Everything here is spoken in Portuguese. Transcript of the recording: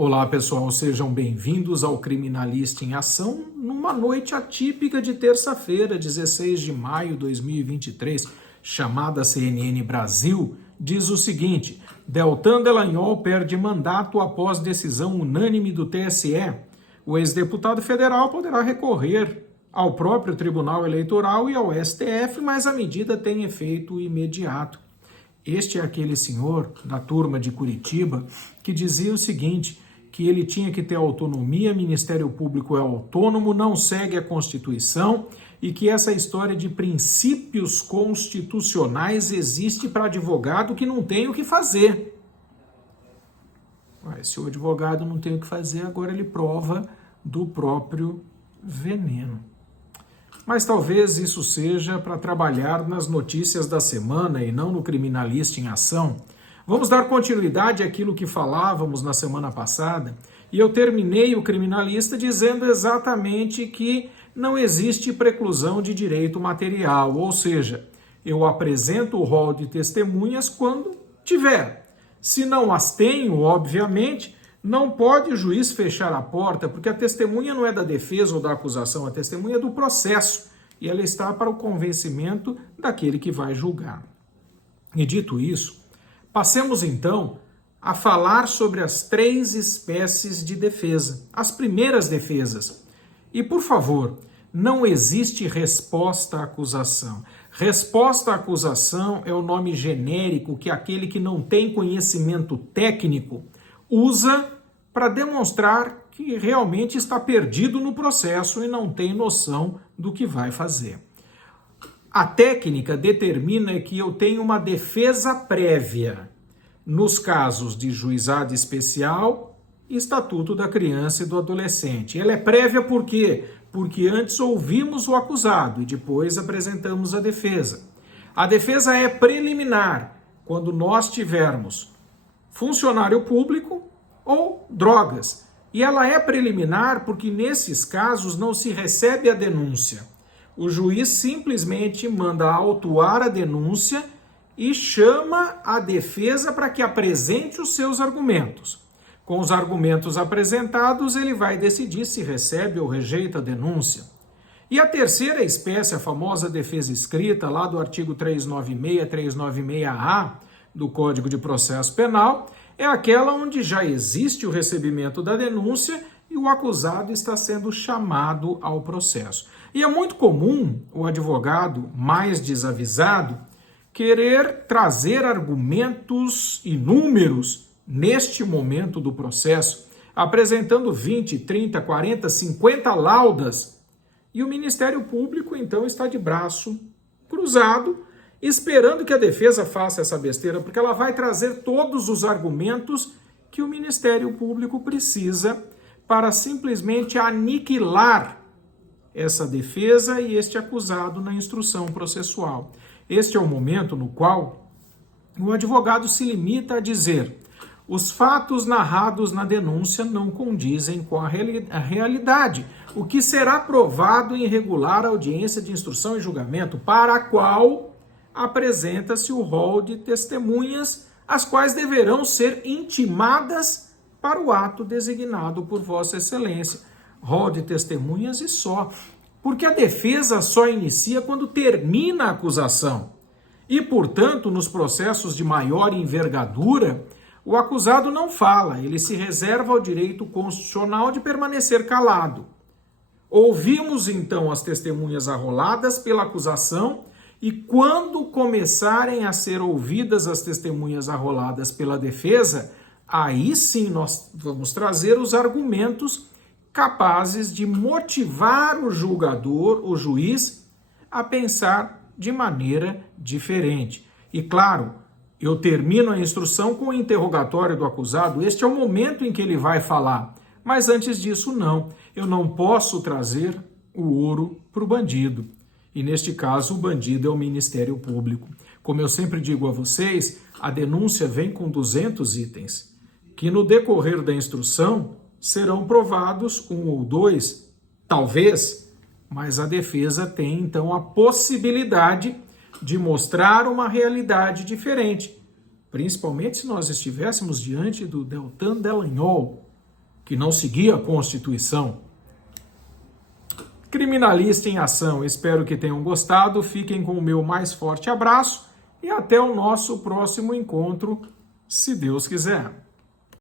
Olá pessoal, sejam bem-vindos ao Criminalista em Ação, numa noite atípica de terça-feira, 16 de maio de 2023, chamada CNN Brasil, diz o seguinte: Deltan Dallagnol perde mandato após decisão unânime do TSE. O ex-deputado federal poderá recorrer ao próprio Tribunal Eleitoral e ao STF, mas a medida tem efeito imediato. Este é aquele senhor da turma de Curitiba que dizia o seguinte, que ele tinha que ter autonomia, Ministério Público é autônomo, não segue a Constituição e que essa história de princípios constitucionais existe para advogado que não tem o que fazer. Se o advogado não tem o que fazer, agora ele prova do próprio veneno. Mas talvez isso seja para trabalhar nas notícias da semana e não no Criminalista em Ação. Vamos dar continuidade àquilo que falávamos na semana passada, e eu terminei o Criminalista dizendo exatamente que não existe preclusão de direito material, ou seja, eu apresento o rol de testemunhas quando tiver. Se não as tenho, obviamente, não pode o juiz fechar a porta, porque a testemunha não é da defesa ou da acusação, a testemunha é do processo, e ela está para o convencimento daquele que vai julgar. E dito isso, passemos então a falar sobre as três espécies de defesa, as primeiras defesas. E, por favor, não existe resposta à acusação. Resposta à acusação é o nome genérico que aquele que não tem conhecimento técnico usa para demonstrar que realmente está perdido no processo e não tem noção do que vai fazer. A técnica determina que eu tenho uma defesa prévia nos casos de juizado especial e Estatuto da Criança e do Adolescente. Ela é prévia por quê? Porque antes ouvimos o acusado e depois apresentamos a defesa. A defesa é preliminar quando nós tivermos funcionário público ou drogas. E ela é preliminar porque nesses casos não se recebe a denúncia. O juiz simplesmente manda autuar a denúncia e chama a defesa para que apresente os seus argumentos. Com os argumentos apresentados, ele vai decidir se recebe ou rejeita a denúncia. E a terceira espécie, a famosa defesa escrita, lá do artigo 396, 396-A do Código de Processo Penal, é aquela onde já existe o recebimento da denúncia e o acusado está sendo chamado ao processo. E é muito comum o advogado mais desavisado querer trazer argumentos inúmeros neste momento do processo, apresentando 20, 30, 40, 50 laudas, e o Ministério Público então está de braço cruzado, esperando que a defesa faça essa besteira, porque ela vai trazer todos os argumentos que o Ministério Público precisa para simplesmente aniquilar essa defesa e este acusado na instrução processual. Este é o momento no qual o advogado se limita a dizer: os fatos narrados na denúncia não condizem com a realidade, o que será provado em regular audiência de instrução e julgamento, para a qual apresenta-se o rol de testemunhas, as quais deverão ser intimadas para o ato designado por Vossa Excelência. Rol de testemunhas e só. Porque a defesa só inicia quando termina a acusação. E, portanto, nos processos de maior envergadura, o acusado não fala, ele se reserva o direito constitucional de permanecer calado. Ouvimos, então, as testemunhas arroladas pela acusação e, quando começarem a ser ouvidas as testemunhas arroladas pela defesa, aí sim nós vamos trazer os argumentos capazes de motivar o julgador, o juiz, a pensar de maneira diferente. E claro, eu termino a instrução com o interrogatório do acusado, este é o momento em que ele vai falar. Mas antes disso, não. Eu não posso trazer o ouro para o bandido. E neste caso, o bandido é o Ministério Público. Como eu sempre digo a vocês, a denúncia vem com 200 itens, que no decorrer da instrução serão provados 1 ou 2, talvez, mas a defesa tem então a possibilidade de mostrar uma realidade diferente, principalmente se nós estivéssemos diante do Deltan Dallagnol, que não seguia a Constituição. Criminalista em Ação, espero que tenham gostado, fiquem com o meu mais forte abraço e até o nosso próximo encontro, se Deus quiser.